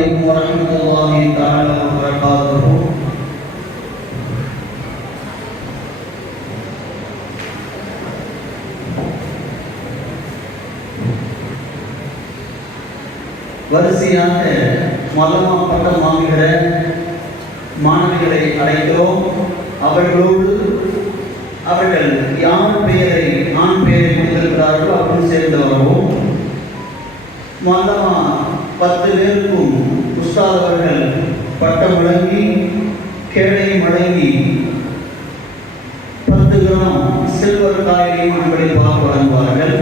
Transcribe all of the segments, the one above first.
عليكم ورحمة الله تعالى وبركاته. வரிசையாக மலமா பட்டம் வாங்குகிற மாணவிகளை அழைக்கிறோம். அவர்களோடு அவர்கள் யார் பெயரை ஆண் பெயரை கொண்டிருக்கிறார்களோ அவர்கள் சேர்ந்து வரவும். மல்லமா 10 பேருக்கும் உஸ்தாத் அவர்கள் பட்டம் வழங்கி கேடயம் வழங்கி 10 கிராம் சில்வர் காயினையும் அன்பளிப்பாக வழங்குவார்கள்.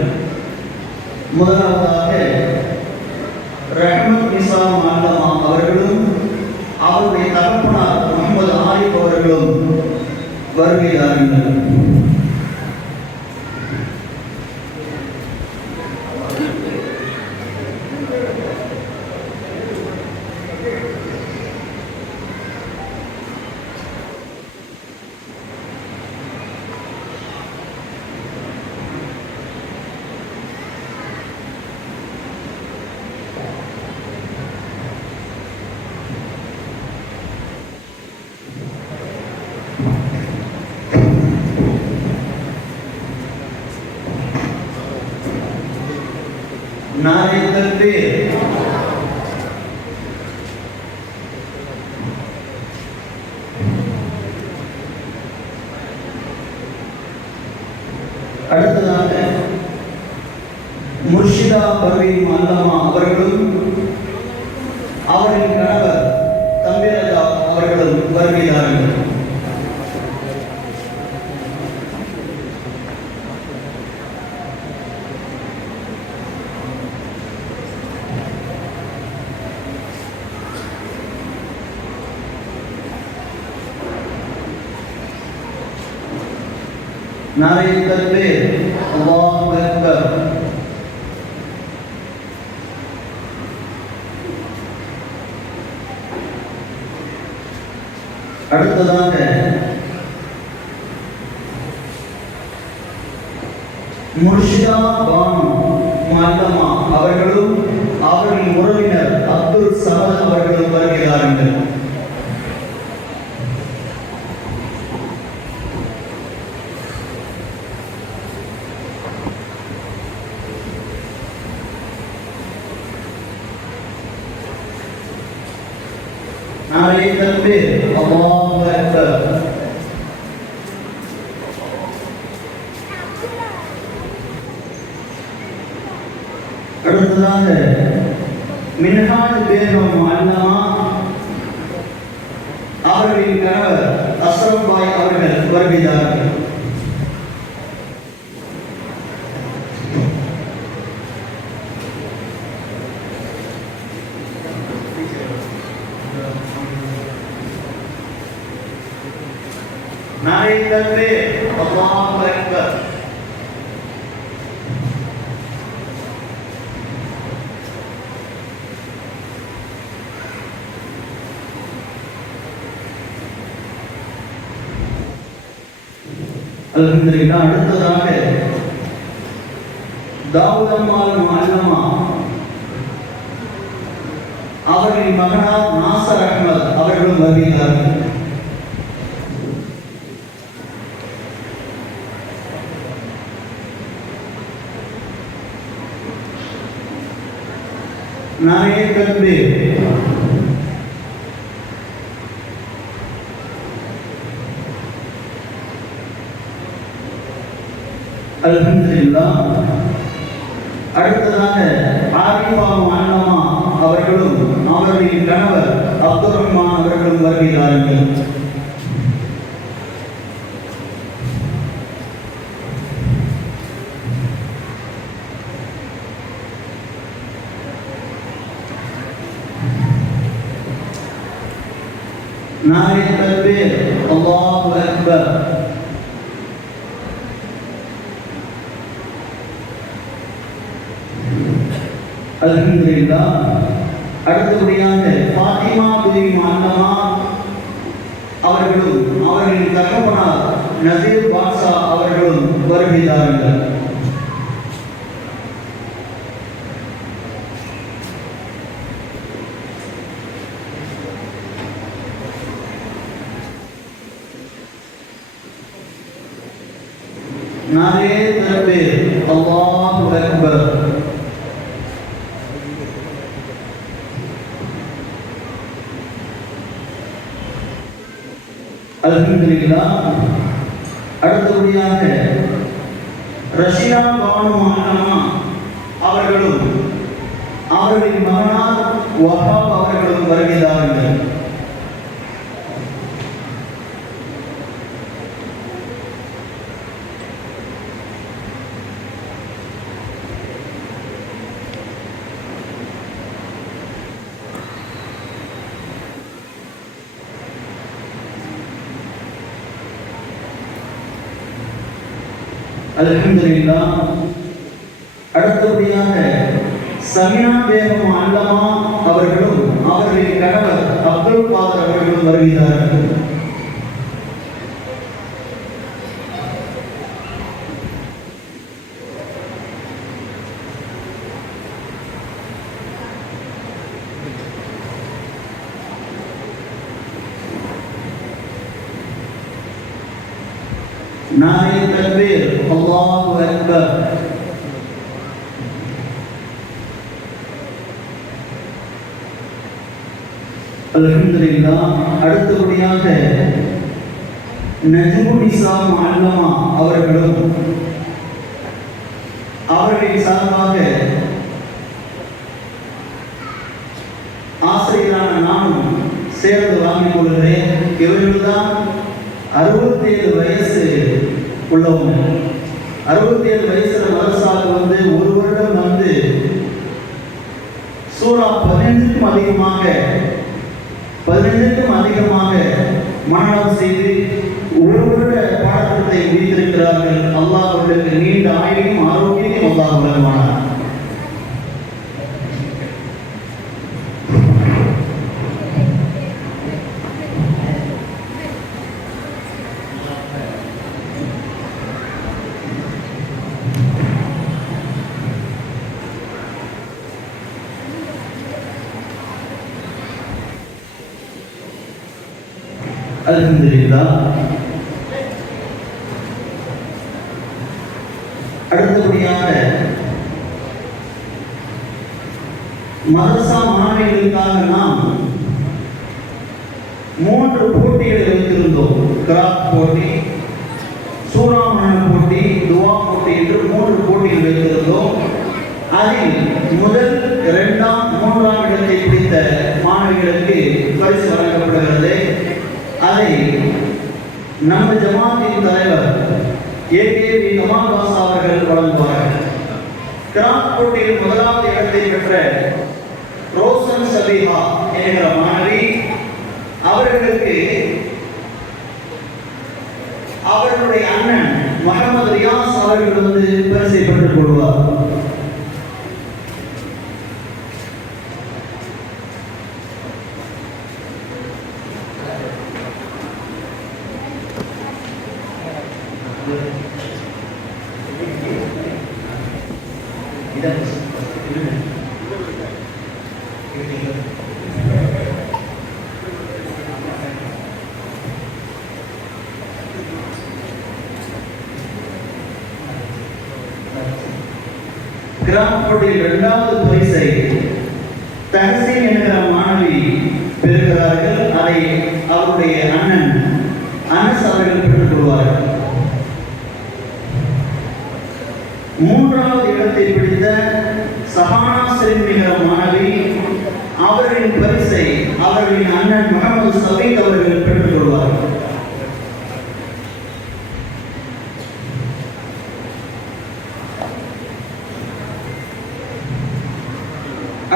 முதலாவதாக ரஹ்மத் நிசா மல்லமா அவர்களும் அவருடைய தகப்பனார் முகமது ஆரிஃப் அவர்களும் வருகிறார்கள். नारे तकबीर। அடுத்ததாக முர்ஷிதா பர்வீன் மல்லமா அவர்களும் அவரின் கணவர் தம்பிராஜா அவர்களும் வருகிறார்கள். नारे तकबीर, अल्लाहु अकबर। அடுத்ததாக முர்ஷிதா பானு மல்லமா அவர்களும் அவரின் உறவினர் அப்துல் சமத் அவர்களும் வருகிறார்கள். नारे तकबीर, अल्लाहु अकबर। அடுத்ததாக மின்ஹாஜ் பேகம் மல்லமா அவர்களின் கணவர் அஸ்ரப் பாய் அவர்கள் வருகிறார்கள். नारे तकबीर, अल्लाहु अकबर। அல்ஹம்துலில்லாஹ். அடுத்ததாக தாவூத் அம்மாள் மல்லமா அவர்களின் மகனார் நாசர் அஹ்மத் அவர்களும் வருகிறார்கள். नारे तकबीर, அல்ஹம்துலில்லாஹ். அடுத்ததாக ஆரிஃபா மல்லமா அவர்களும் அவர்களின் கணவர் அப்துல் ரஹ்மான் அவர்களும் வருகிறார்கள். नारे तकबीर, अल्लाहु अकबर। அல்ஹம்துலில்லாஹ். அடுத்தபடியாக ஃபாத்திமா பிவி மல்லமா அவர்களும் அவர்களின் தகப்பனார் நசீர் பாட்ஷா அவர்களும் வருகிறார்கள். नारे तकबीर अल्लाहु अकबर। அல்ஹம்துலில்லாஹ். அடுத்தபடியாக ரஷியா பானு அண்ணமா அவர்களும் அவர்களின் மகனார் வஹாப் அவர்களும் வருகிறார்கள். அல்ஹம்துலில்லாஹ். அடுத்தபடியாக சமினா பேகம் அல்லமா அவர்களும் அவர்களின் கணவர் அப்துல் காதர் அவர்களும் வருகிறார்கள். नारे तकबीर अल्लाहु अकबर। அல்ஹம்துலில்லாஹ். அடுத்தபடியாக நஜ்முன்னிசா முஅல்லமா அவர்களும் அவர்களின் சார்பாக ஆசிரியரான நானும் சேர்ந்து வாங்கிக் கொள்கிறேன். இவர்கள்தான் 67 வயசு உள்ளவங்க. 67 வயசுல மதரசாக்கு வந்து ஒரு வருடம் வந்து சூரா 15க்கும் அதிகமாக மனனம் செய்து ஒரு வருட பாடத்திட்டத்தை முடித்திருக்கிறார்கள். அல்லாஹ் அவர்களுக்கு நீண்ட ஆயுளையும் ஆரோக்கியத்தையும் அல்லாஹ் வழங்குவானார். அல்ஹம்துலில்லாஹ். அடுத்தபடியாக மதரசா மாணவிகளுக்காக நாம் 3 போட்டிகளை வைத்திருந்தோம். கிராஃப்ட் போட்டி, சூரா மனன போட்டி, துவா போட்டி என்று 3 போட்டிகள் வைத்திருந்தோம். அதில் முதல், 2ஆம், 3ஆம் இடத்தை பிடித்த மாணவிகளுக்கு பரிசு வழங்கப்படுகிறது. அதை நம்ம ஜமாத்தின் தலைவர் ஏகேவி கமால் பாஷா அவர்கள் வழங்குவார்கள். கிராஃப்ட் போட்டியில் 1வது இடத்தை பெற்ற ரோசன் சபீஹா என்கிற மாணவி அவர்களுக்கு அவர்களுடைய அண்ணன் முகமது ரியாஸ் அவர்கள் வந்து பரிசை பெற்றுக் கொள்வார். கிராஃப்ட் போட்டியில் 2வது பரிசை தஹசீன் என்கிற மாணவி பெறுகிறார்கள். அதை அவருடைய அண்ணன் அனஸ் அவர்கள் பெற்றுக் கொள்வார்கள். 3வது இடத்தை பிடித்த சஹானா செலிம் என்கிற மாணவி அவர்களின் பரிசை அவர்களின் அண்ணன் முகமது சபீக் அவர்கள் பெற்றுக் கொள்வார்கள்.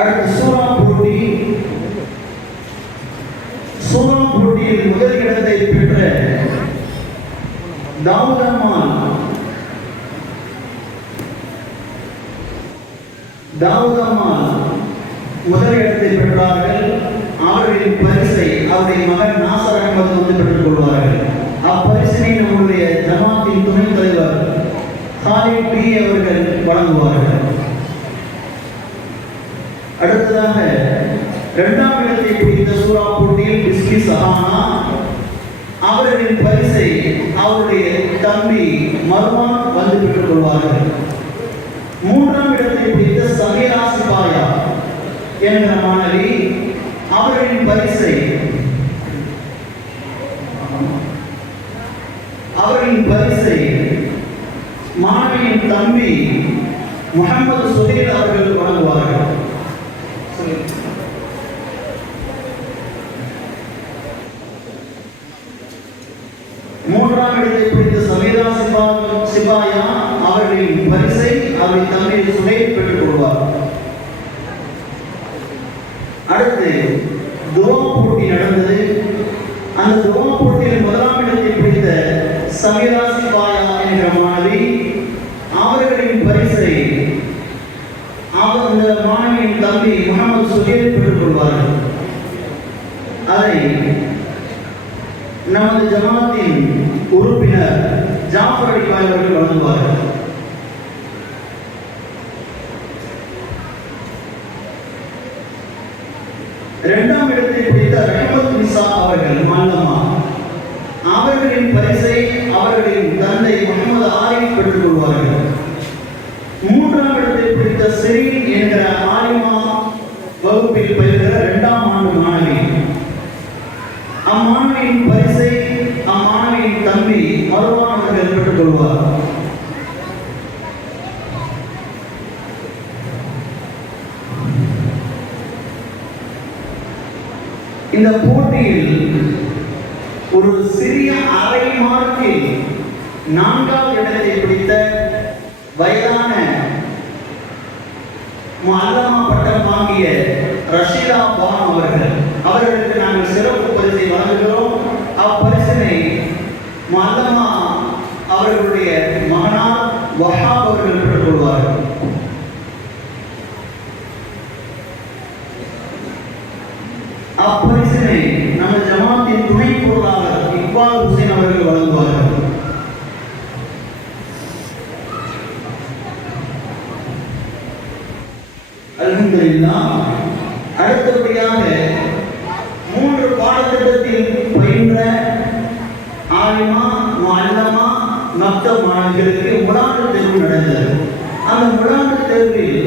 அடுத்து சூரா போட்டி. சூரா போட்டியில் முதல் இடத்தை பெற்ற தாவூத் அம்மாள் முதல் இடத்தை பெற்றார்கள். அவர்களின் பரிசை அவருடைய மகன் நாசர் அகமது வந்து பெற்றுக் கொள்வார்கள். அப்பரிசினை நம்முடைய ஜமாத்தின் துணைத் தலைவர் ஹாலித் பி அவர்கள் வழங்குவார்கள். அடுத்ததாக 2ஆம் இடத்தை பிடித்த சூரா போட்டியில் பிஸ்கி சஹானா அவர்களின் பரிசை அவருடைய தம்பி மர்வான் வந்து பெற்றுக் கொள்வார்கள். மூன்றாம் இடத்தை பிடித்த சமீரா சிபாயா என்ற மாணவி அவர்களின் பரிசை மாணவியின் தம்பி முகமது சுஹைல் அவர்கள் வழங்குவார்கள். மூன்றாம் இடத்தை பிடித்த சமீரா சிபாயா அவர்களின் பரிசை அவரின் தம்பி சுஹைல் பெற்றுக் கொள்வார். அடுத்து துவா போட்டி நடந்தது. அந்த துவா போட்டியில் முதலாம் இடத்தை பிடித்த சமீரா சிபாயா என்ற மாணவி அவர்களின் பரிசை அந்த மாணவியின் தம்பி முகமது சுஹைல் பெற்றுக் கொள்வார்கள். அதை நமது ஜமாத்தின் உறுப்பினர் ஜாஃபர் அலி பாய் அவர்கள் வழங்குவார்கள். இரண்டாம் இடத்தை பிடித்த ரஹ்மத் நிசா அவர்கள் மாலமா அவர்களின் பரிசை அவர்களின் தந்தை முகமது ஆரிஃப் பெற்றுக் கொள்வார்கள். மூன்றாம் இடத்தை பிடித்த செரீன் என்ற ஆலிமா வகுப்பில் பயிலுகிற 2ஆம் ஆண்டு மாணவி, அம்மாணவியின் பரிசை அம்மாணவியின் தம்பி மர்வான் அவர்கள் பெற்றுக் கொள்வார். இந்த போட்டியில் ஒரு சிறிய அரை மார்க்கில் 4ஆவது இடத்தை பிடித்த வயதான முஅல்லமா பட்டம் வாங்கிய ரஷீதா பானு அவர்களுக்கு நாங்கள் சிறப்பு பரிசை வழங்குகிறோம். அப்பரிசினை முஅல்லமா அவர்களுடைய மகனார் வஹாப் அவர்கள் பெற்றுக் கொள்வார்கள். அப்பரிசினை நமது ஜமாத்தின் துணை பொருளாளர் இக்பால் ஹுசைன் அவர்கள் வழங்குவார்கள். அல்ஹம்துலில்லாஹ். அடுத்தபடியாக 3 பாடத்திட்டத்தில் பயின்ற ஆலிமா, முஅல்லமா, மக்தப் மாணவர்களுக்கு முலாண்டு தேர்வு நடந்தது. அந்த முலாண்டு தேர்வில்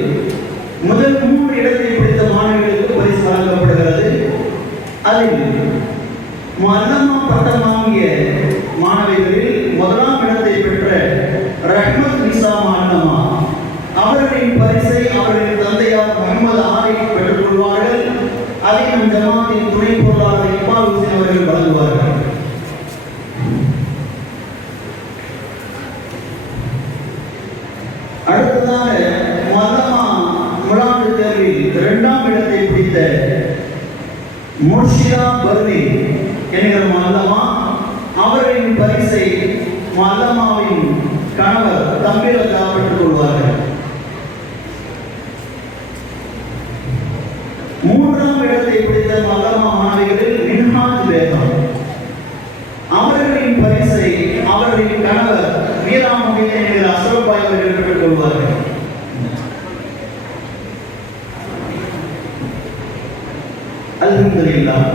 முதல் 3 இடத்தை பிடித்த மாணவர்களுக்கு பரிசு வழங்கப்படுகிறது. அதில் முஅல்லமா பட்டம் வாங்கிய மாணவிகளில் முதலாம் இடத்தை பெற்ற ரஹ்மத் நிசா முஅல்லமா அவர்களின் பரிசை அவர்களின் தந்தையார் முகமது ஆரிஃப் பெற்றுக் கொள்வார்கள். அதை நம் ஜமாத்தின் துணை பொருளாளர் இக்பால் ஹுசைன் அவர்கள் வழங்குவார்கள். அடுத்ததாக முஅல்லமா முலாண்டு தேர்வில் 2ஆம் இடத்தை பிடித்த முர்ஷிதா பர்னி என்கிற முஅல்லமா அவர்களின் பரிசை முஅல்லமாவின் கணவர் தம்பி ரஜா பெற்றுக் கொள்வார்கள். 3ஆம் இடத்தை பிடித்த முஅல்லமா மாணவிகளில் மின்ஹாஜ் பேகம் அவர்களின் பரிசை அவர்களின் கணவர் மீரா முஹிதீன் என்கிற அஸ்ரப் பாய் அவர்கள் பெற்றுக் கொள்வார்கள். அல்ஹம்துலில்லாஹ்.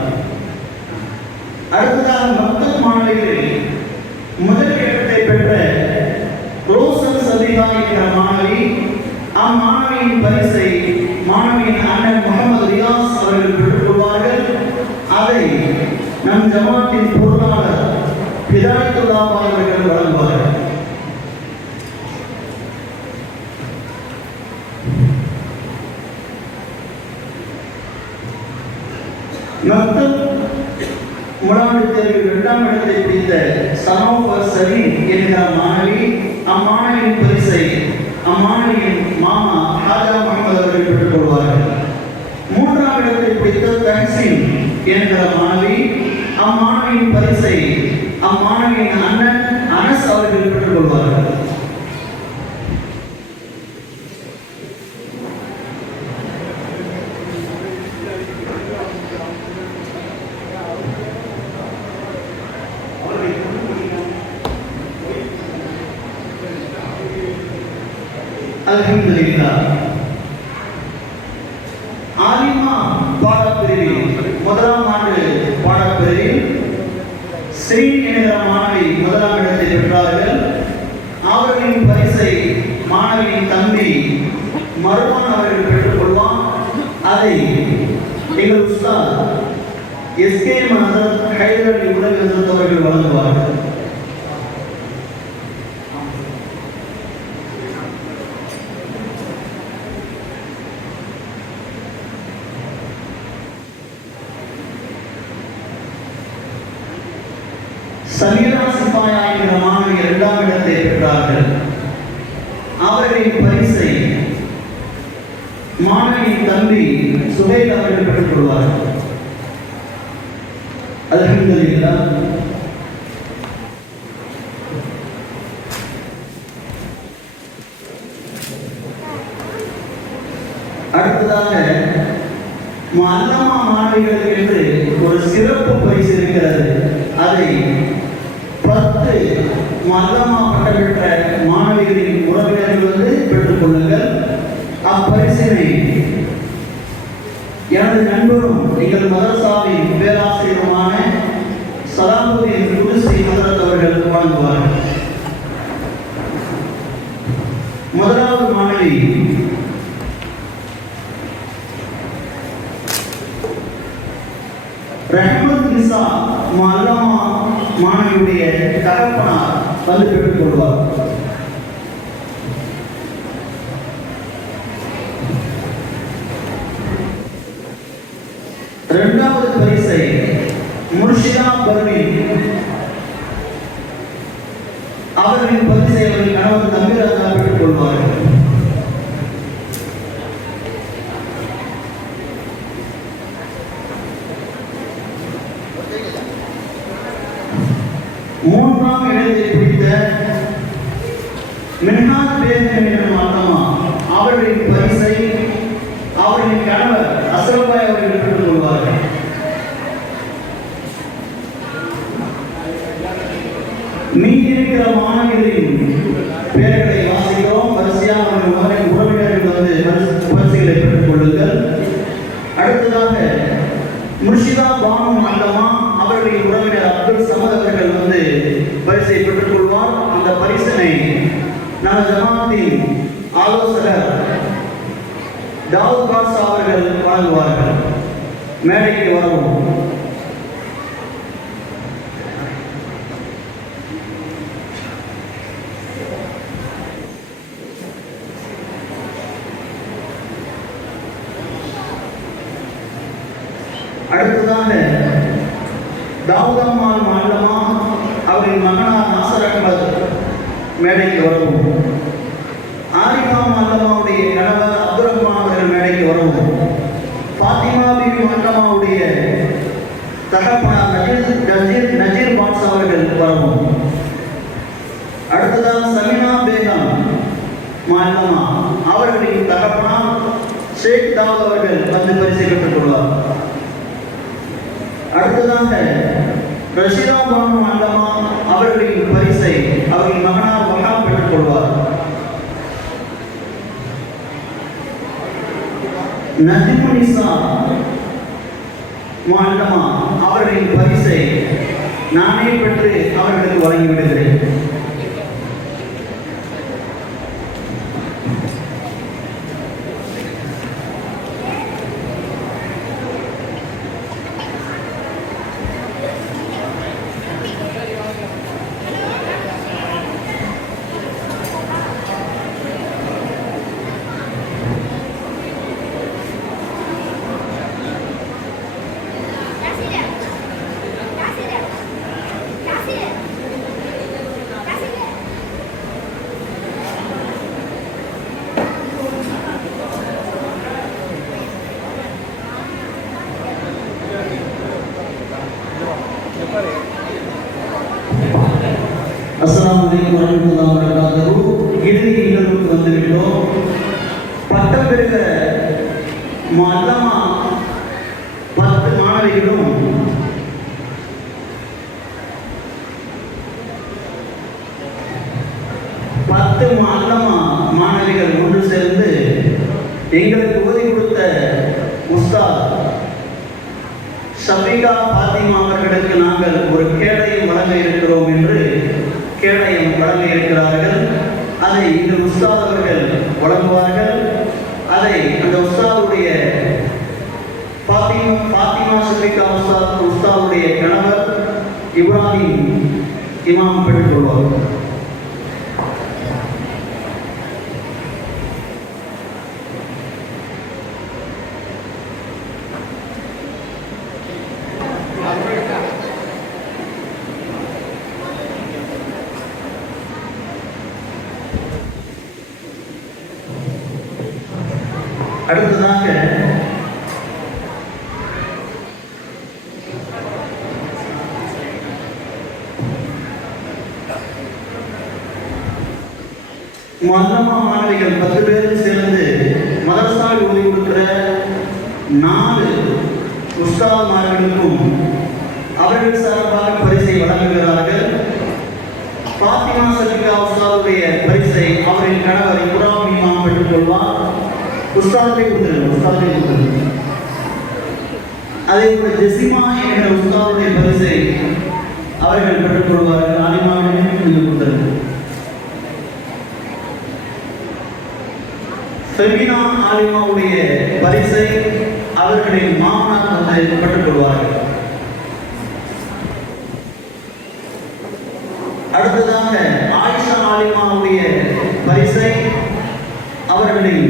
அடுத்ததாக மக்தப் மாணவிகளில் முதல் இடத்தை பெற்ற ரோசன் சபிகா என்கிற மாணவி அம்மாணவியின் பரிசை மாணவியின் அண்ணன் முகமது ரியாஸ் அவர்கள் பெற்றுக் கொள்வார்கள். அதை நம் ஜமாத்தின் பொருளாளர் ஹிதாயத்துல்லாஹ் அவர்கள் வழங்குவார்கள். மக்தப் முலாண்டு தேர்வில் 2ஆம் இடத்தை பிடித்த சனோஃபர் சலீம் என்கிற மாணவி அம்மாணவியின் பரிசை அம்மாணவியின் மாமா ஹாஜா முகமது அவர்கள் பெற்றுக் கொள்வார்கள். 3ஆம் இடத்தை பிடித்த தஹ்சீன் என்கிற மாணவி அம்மாணவியின் பரிசை அம்மாணவியின் அண்ணன் அனஸ் அவர்கள் பெற்றுக் கொள்வார்கள். அல்ஹம்துலில்லாஹ். ஆலிமா பாடப்பிரிவில் 1ஆம் ஆண்டு பாடப்பிரிவில் ஸ்ரீ என்கிற மாணவி 1ஆம் இடத்தை பெற்றார்கள். உஸ்தாத் எஸ்கே ஹசரத் ஹைதர் அலி உலக ஹசரத் அவர்கள் வழங்குவார்கள். சமீரா சிப்பாயா என்ற மாணவி 2ஆம் இடத்தை பெற்றார்கள். அவர்களின் பரிசை மாணவியின் தம்பி சுஹைல் அவர்கள் பெற்றுக் கொள்வார்கள். அல்ஹம்துலில்லாஹ். அடுத்ததாக அல்லமா மாணவிகளுக்கு என்று ஒரு சிறப்பு பரிசு இருக்கிறது. அதை 10 அல்லமா பட்டம் பெற்ற மாணவிகளின் உறவினர்கள் பெற்றுக் கொள்ளுங்கள். அப்பரிசினை எனது நண்பரும் எங்கள் மதரசாவின் பேராசிரியருமான சலாமுதீன் குதுஸி ஹஜ்ரத் அவர்கள் வழங்குவார்கள். முதலாவது மாணவி ரஹ்மத் நிசா அல்லமா மாணவியுடைய தகப்பனார் வந்து பெற்றுக் கொள்வார். இரண்டாவது பரிசை முர்ஷிதா பர்வீன் அவர்களின் பரிசை அவர்கள் கணவர் தம்பிராஜா பெற்றுக் கொள்வார்கள். மூன்றாம் இடத்தை பிடித்த மின்ஹாஜ் பேகம் என்ற அல்லமா அவர்களின் பரிசை அவர்களின் கணவர் அஸ்ரபாய் அவர்கள் பெற்றுக் கொள்வார்கள். மீதிருக்கிற மாணவிகளின் பெயர்களை வாசிக்கிறோம். வரிசையாக அவர்கள் உறவினர்கள் பரிசுகளை பெற்றுக் கொள்ளுங்கள். அடுத்ததாக முர்ஷிதா பானு அல்லமா அவர்களின் உறவினர் அப்துல் சமத் அவர்கள் பரிசை பெற்றுக் கொள்வார். அந்த பரிசனை நமது ஜமாத்தின் ஆலோசகர் தாவூத் பாட்ஷா அவர்கள் வழங்குவார்கள். மேடைக்கு வரவும். அடுத்ததாக தாவூதம்மாள் அல்லமா அவரின் மகனார் நாசர் அஹ்மத் மேடைக்கு வரவும். ஆரிஃபா அல்லமாவுடைய கணவர் அப்துல் ரஹ்மான் அவர்கள் மேடைக்கு வரவும். ஃபாத்திமா பிபி அல்லமாவுடைய தகப்பனார் நஜீர் பாட்ஷா அவர்கள் வரவும். அடுத்ததாக சமினா பேகம் அல்லமா அவர்களின் தகப்பனார் ஷேக் தாவூத் அவர்கள் பரிசை பெற்றுக் கொள்வார். அடுத்ததாக ரஷிதா பானு அல்லமா அவர்களின் பரிசை அவர்களின் மகனார் வஹாப் பெற்றுக் கொள்வார். நஜ்மு நிசா அல்லமா அவர்களின் பரிசை நானே பெற்று அவர்களுக்கு வழங்கிவிடுகிறேன். அஸ்ஸலாமு அலைக்கும் வரஹ்மத்துல்லாஹி வபரகாத்துஹு. இறுதி நிகழ்வுக்கு வந்துவிட்டோம். பட்டம் பெறுகிற அல்லமா 10 மாணவிகளும் 10 அல்லமா மாணவிகள் ஒன்று சேர்ந்து எங்களுக்கு உதவி கொடுத்த உஸ்தாத் ஷபீகா ஃபாத்திமா அவர்களுக்கு நாங்கள் ஒரு கேடயம் வழங்க இருக்கிறோம் என்று கேடயம் வழங்க இருக்கிறார்கள். அதை இந்த உஸ்தாத் அவர்கள் வழங்குவார்கள். அதை அந்த உஸ்தாதுடைய ஃபாத்திமா ஷபிகா உஸ்தாதுடைய கணவர் இப்ராஹிம் இமாம் பெற்றுக்கொள்வார். அடுத்ததாக முஅல்லமா மாணவிகள் 10 பேரும் சேர்ந்து மதரசாவில் ஓதி கொடுக்கிற 4 உஸ்தாத்மார்களுக்கும் அவர்கள் சார்பாக பரிசை வழங்குகிறார்கள். பாத்திமா ஷபிகா உஸ்தாதுடைய பரிசை அவரின் கணவர் இப்ராஹிம் இமாம் பெற்றுக்கொள்வார். உஸ்தாதை கொடுத்துருங்க. அதே போல ஜெசிமா என்கிற உஸ்தாதுடைய பரிசை அவர்கள் பெற்றுக்கொள்வார்கள். ஆலிமாவினே நீங்கள் கொடுத்துருங்க. ஃபெமினா ஆலிமாவுடைய பரிசை அவர்களின் மாமனார் வந்து பெற்றுக்கொள்வார்கள். அடுத்ததாக ஆயிஷா ஆலிமாவுடைய பரிசை அவர்களின்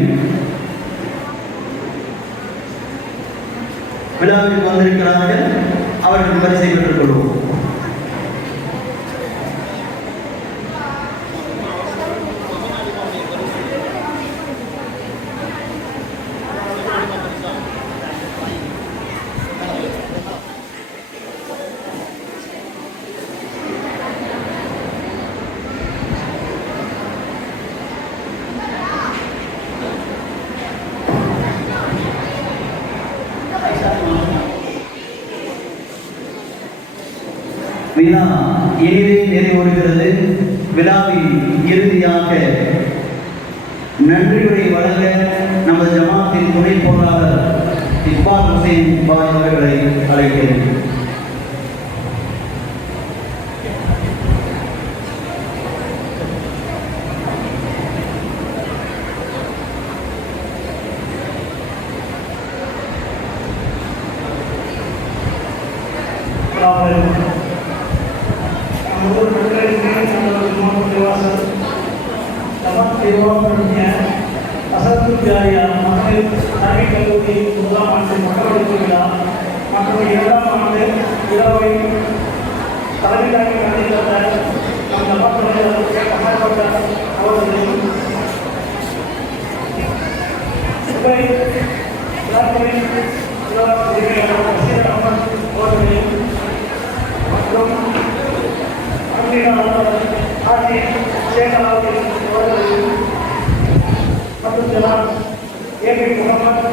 விழாவிற்கு வந்திருக்கிறார்கள். அவர்கள் பரிசை பெற்றுக் கொள்வோம். விழா இனிதே நிறைவுறுகிறது. விழாவில் இறுதியாக நன்றியுரை வழங்க நமது ஜமாத்தின் துணை பொருளாளர் இக்பால் ஹுசைன் பாய் அவர்களை அழைக்கிறேன். அசத்துஜாரியா மகளிர் கல்வி கல்லூரி 1ஆம் ஆண்டு பட்டமளிப்பு விழா மற்றும் 2ஆம் ஆண்டு விழாவை தலைமையாக நடத்தியுள்ள நம் ஜமாத்துடைய அமர்பட்ட அவர்களையும் சுபை விழாக்களின் விழா உரிமையாளர் பஷீர் அஹமத் அவர்களையும் மற்றும் அங்கீகார ஆட்சி சேகராவதி அவர்களையும் மற்றும் ஜனாப் ஏபி முகமது